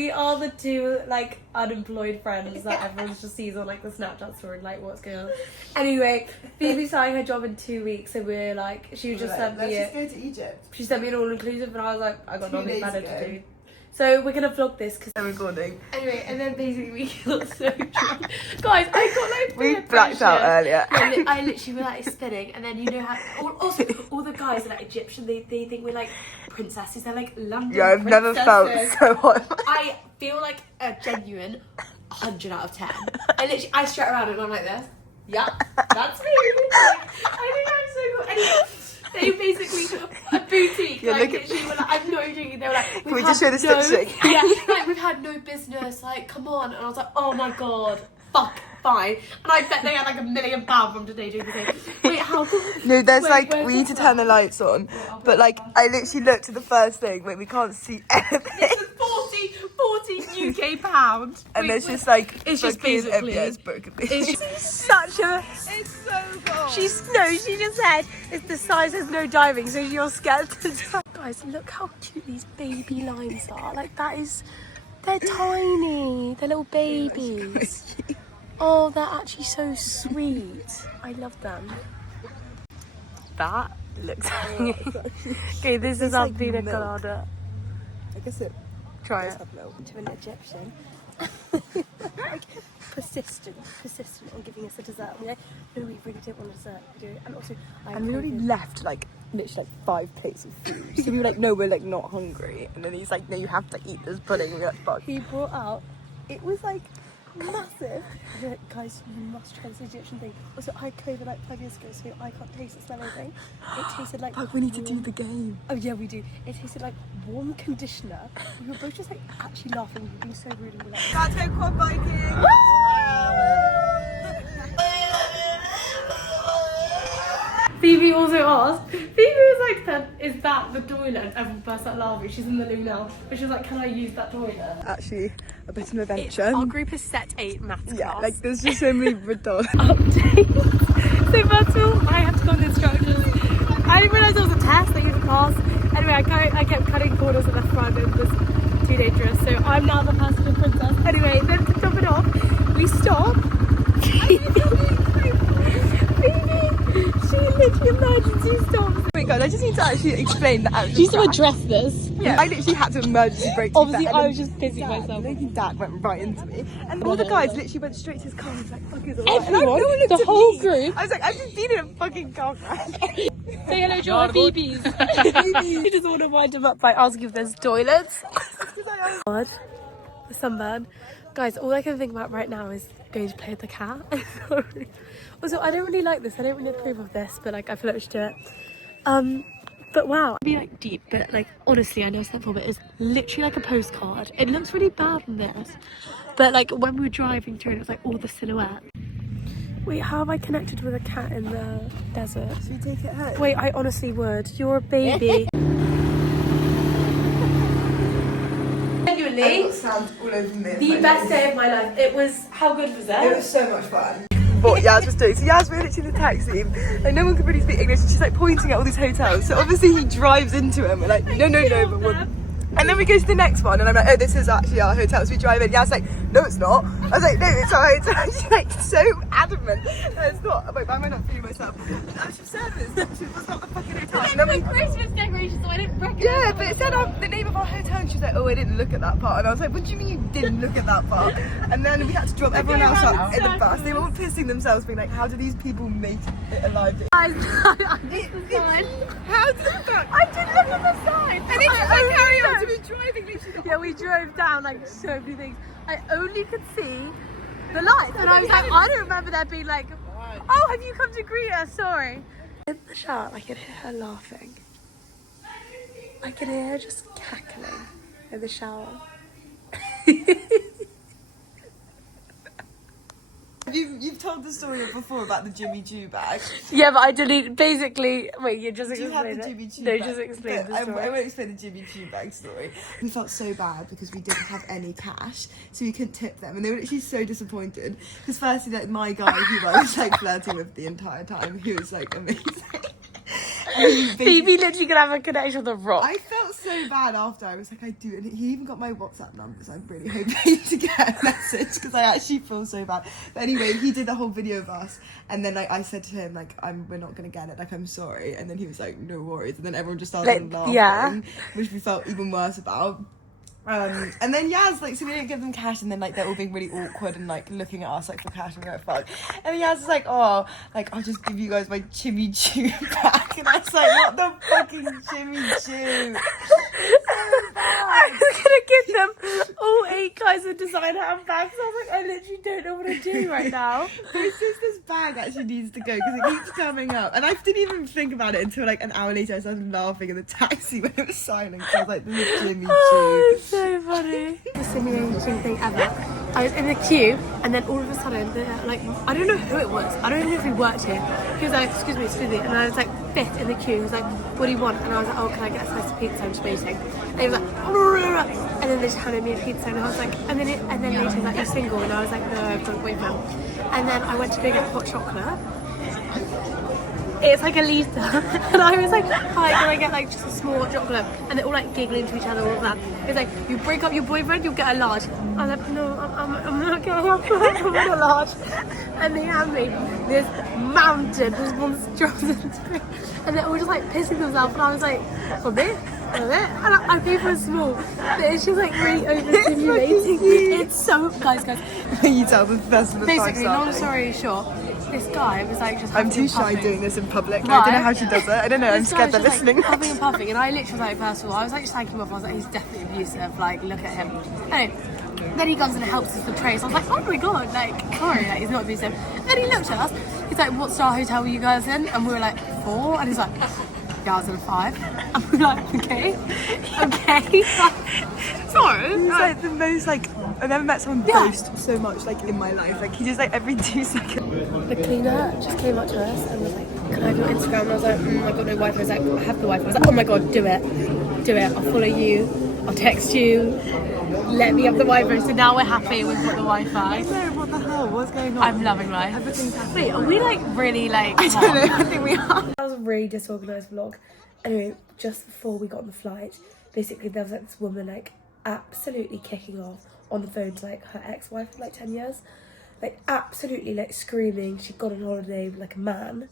We are the two like unemployed friends that everyone just sees on like the Snapchat story, like what's going on. Anyway, Phoebe's starting her job in 2 weeks, so we're like, she just sent me let's just go to Egypt. She sent me an all-inclusive, and I was like, I got nothing better to do. So we're gonna vlog this because I'm recording. Anyway, and then basically we got so drunk. Guys, I got like we blacked out earlier. Yeah, I literally was like spinning, and then you know how also all the guys are like Egyptian. They think we're like princesses. They're like London. Yeah, I've never felt so hot. I feel like a genuine 100 out of 10. I strut around and I'm like this. Yeah, that's me. I think I'm so cool. Anyway, they basically a boutique. Yeah, like literally, were like, I'm not joking. They were like, can we just show the stitching? Yeah, like we've had no business. Like, come on. And I was like, oh my god, fuck, fine. And I bet they had like £1 million from today doing the thing. Wait, how? No, there's we need to turn the lights on. But like, I literally looked at the first thing. Wait, we can't see anything. This is 40 UK pounds. And there's just like, it's just basically. It's broken. It's such a. It's so gold. She just said it's the size there's no diving, so you're scared to dive. Guys, look how cute these baby limes are. Like they're tiny. They're little babies. Oh, they're actually so sweet. I love them. That looks. Okay, this is our like pina milk. colada. I guess it. Try it. To an Egyptian. Like, persistent on giving us a dessert. We're like, no, we really don't want a dessert. We do. And also, And we already left like literally like 5 plates of food. So we were like, no, we're like not hungry. And then he's like, no, you have to eat this pudding. And we're like, fuck. he brought out, it was like massive. We're like, guys, you must try this Egyptian thing. Also, I had COVID like 5 years ago, so I can't taste or smell anything. It tasted like. Fuck, we need to do the game. Oh yeah, we do. It tasted like warm conditioner. We were both just like actually laughing. We were being so rude and we're like, Let's go quad biking. Phoebe also asked. Phoebe was like, "Is that the toilet?" And everyone burst out laughing. She's in the loo now, but she was like, "Can I use that toilet?" Actually, a bit of an adventure. Our group is set 8 maths Yeah, class. like there's just so many riddles. Updates. So first of all, I had to go on the instructions. I didn't realise it was a test that you had to pass. Anyway, I kept cutting corners at the front. It was too dangerous. So I'm now the passenger princess. Anyway, then to top it off, we stop. She literally emergency stops. Wait guys, I just need to actually explain the actual Do you still crash. address this? Yeah, I literally had to emergency brake. Obviously, that, I and was just pissing myself. Dad went right into me. And all the guys literally went straight to his car and was like, fuck, is it alright? Everyone, no one looked the at whole me. group. I was like, I've just been in a fucking car crash. Say hello to our Phoebes. You just want to wind them up by asking if there's toilets. God, the sunburn. Guys, all I can think about right now is going to play with the cat. Sorry. Also, I don't really like this. I don't really approve of this, but like I feel like we should do it. But wow, it'd be like deep, but like honestly, I know that for it is literally like a postcard. It looks really bad on this, but like when we were driving through, it was like all the silhouette. Wait, how am I connected with a cat in the desert? Should we take it home? Wait, I honestly would. You're a baby. Genuinely, I got sand all over me. the best day of my life. It was. How good was it? It was so much fun. What Yaz was doing. So Yaz, we're literally in the taxi, and no one could really speak English. And she's like pointing at all these hotels. So obviously he drives into them. We're like, no, but we'll. And then we go to the next one, and I'm like, oh, this is actually our hotel. So we drive in. Yaz's like, no, it's not. I was like, no, it's our hotel. And she's like so adamant that it's not. Wait, why am I not feeling myself? She said it was not the fucking hotel. And then we Christmas decorations, so I didn't recognize. yeah, but it said the name of our hotel, and she was like, oh, I didn't look at that part. And I was like, what do you mean you didn't look at that part? And then we had to drop everyone else up in the bus. They were all pissing themselves, being like, how do these people make it alive? Guys, I missed the sign. How did that? I didn't look at the sign. And it's just like, carry on to be driving, literally. Yeah, we drove down like so many things. I only could see the lights, and I was like, I don't remember there being like, oh, have you come to greet us? Sorry. In the shower, I could hear her laughing. I could hear her just cackling in the shower. You've told the story before about the Jimmy Choo bag. Yeah, but I deleted. Basically, wait, you just Do you have explain the it. Jimmy Choo No, bag? just explain the I story. won't explain the Jimmy Choo bag story. We felt so bad because we didn't have any cash, so we couldn't tip them, and they were literally so disappointed. Because firstly, like my guy who I was like flirting with the entire time, he was like amazing. Phoebe literally gonna have a connection with the rock. I felt so bad after. I was like, I do. And he even got my WhatsApp number, so I'm really hoping to get a message because I actually feel so bad. But anyway, he did a whole video of us. And then like I said to him, like, we're not going to get it. Like, I'm sorry. And then he was like, no worries. And then everyone just started laughing, which we felt even worse about. And then Yaz, like, so we didn't give them cash, and then like they're all being really awkward and like looking at us like for cash and we're like, fuck. And then Yaz is like, oh, like I'll just give you guys my Jimmy Choo back, and I was like, what the fucking Jimmy Choo? I was gonna give them all 8 guys a designer handbags. I was like, I literally don't know what to do right now. It's just this bag actually needs to go because it keeps coming up, and I didn't even think about it until like an hour later. I started laughing in the taxi when it was silent. I was like, this is Jimmy Choo. So funny. The simulating thing ever. I was in the queue, and then all of a sudden, like, I don't know who it was. I don't even know if he worked here. He was like, excuse me. And I was like, 5th in the queue. He was like, what do you want? And I was like, oh, can I get a slice of pizza? I'm just waiting. And he was like, and then they just handed me a pizza, and I was like, and then later he was like, you're single? And I was like, no, I've got a boyfriend. And then I went to go get hot chocolate. It's like a litre, and I was like, hi, can I get like just a small hot chocolate? And they're all like giggling to each other, all of that. It's like, you break up your boyfriend, you'll get a large. I was like, no, I'm not getting a large. And they hand me this mountain, this monstrosity, and they're all just like pissing themselves, and I was like, for me? And I paid for small, but it's just like really overstimulating. It's so, guys. You tell the best of the basically, long story short, this guy was like just. I'm too shy doing this in public. I don't know how she does it. I don't know. I'm scared they're listening. Like, puffing and puffing, and I literally was like, first of all, I was like just thanking him off. I was like, he's definitely abusive. Like, look at him. Anyway, then he comes and helps us with trays. I was like, oh my god, like, sorry, like he's not abusive. And then he looked at us. He's like, what star hotel were you guys in? And we were like, 4. And he's like, yeah, I was in a 5. And we were like, okay. Sorry. He's like the most like I've never met someone boast so much like in my life. Like he just like every 2 seconds. The cleaner just came up to us and was like, can I have your Instagram? And I was like, I've got no Wi-Fi. I was like, I have the Wi-Fi. I was like, oh my god, do it. I'll follow you. I'll text you. Let me have the Wi-Fi. So now we're happy we've got the Wi-Fi. No, what the hell? What's going on? I'm loving life. Everything's happening. Wait, are we like really like I don't know. I think we are. That was a really disorganised vlog. Anyway, just before we got on the flight, basically there was like this woman like absolutely kicking off on the phone to like her ex-wife for like 10 years. Like absolutely like screaming. She'd gone on holiday with like a man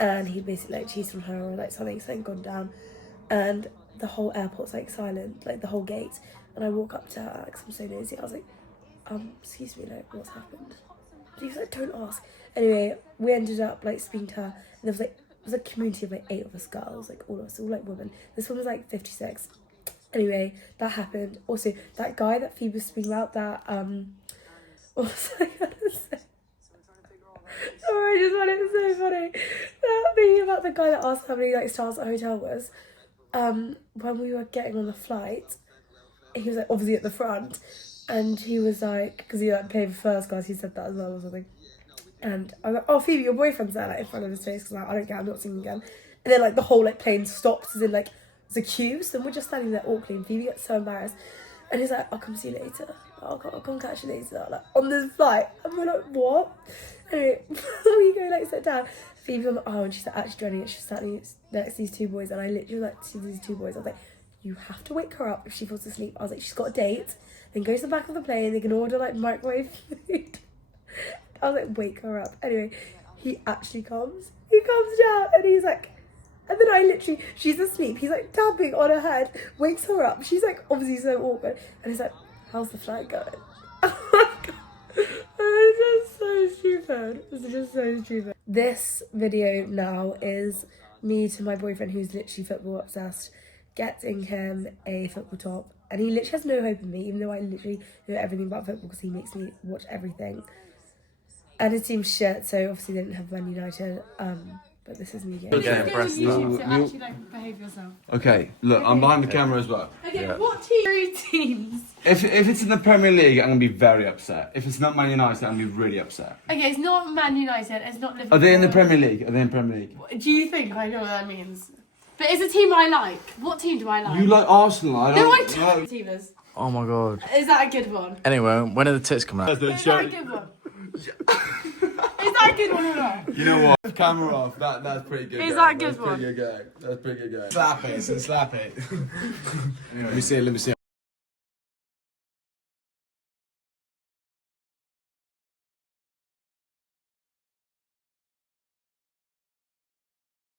and he basically like cheated on her or like something gone down. And the whole airport's like silent, like the whole gate. And I walk up to her because I'm so nosy. I was like, excuse me, like what's happened? She was like, don't ask. Anyway, we ended up like speaking to her and there was a community of like 8 of us girls, like all of us, all like women. This one was like 56. Anyway, that happened. Also, that guy that Phoebe was speaking about, that what was I gonna say? Sorry, I just found it so funny. That thing about the guy that asked how many like stars the hotel was. When we were getting on the flight, he was like obviously at the front, and he was like, because he like paid for first class, he said that as well or something. And I was like, oh Phoebe, your boyfriend's there like in front of his face, because like, I don't care, I'm not seeing him again. And then like the whole like plane stops, as in like there's a queue, so we're just standing there awkwardly, and Phoebe gets so embarrassed, and he's like, I'll come see you later. I'll come catch you later, like on this flight. And we're like, what? Anyway, we go like sit down. Phoebe's on the and she's like actually joining it. She's standing next to these 2 boys, and I literally like see these 2 boys. I was like, you have to wake her up if she falls asleep. I was like, she's got a date. Then goes to the back of the plane. They can order like microwave food. I was like, wake her up. Anyway, he actually comes. He comes down and he's like, and then I literally, she's asleep. He's like tapping on her head, wakes her up. She's like obviously so awkward. And he's like, how's the flight going? Oh my god. It's just so stupid. It's just so stupid. This video now is me to my boyfriend, who's literally football obsessed, getting him a football top. And he literally has no hope in me, even though I literally know everything about football because he makes me watch everything. And his team's shit, so obviously they didn't have Man United. But this is me getting actually like behave yourself. Okay, look, I'm behind the camera as well. Okay, what teams? If it's in the Premier League, I'm going to be very upset. If it's not Man United, I'm going to be really upset. Okay, it's not Man United, it's not Liverpool. Are they in the Premier League? Do you think I know what that means? But it's a team I like. What team do I like? You like Arsenal, I No, I don't don't. Teamers. Oh my god. Is that a good one? Anyway, when are the tits coming out? Is that a good one? Is that good one or not? You know what? Camera off. That's pretty good. Is going. that a good That's one? pretty good going. That's pretty good going. Slap it. Let me see it.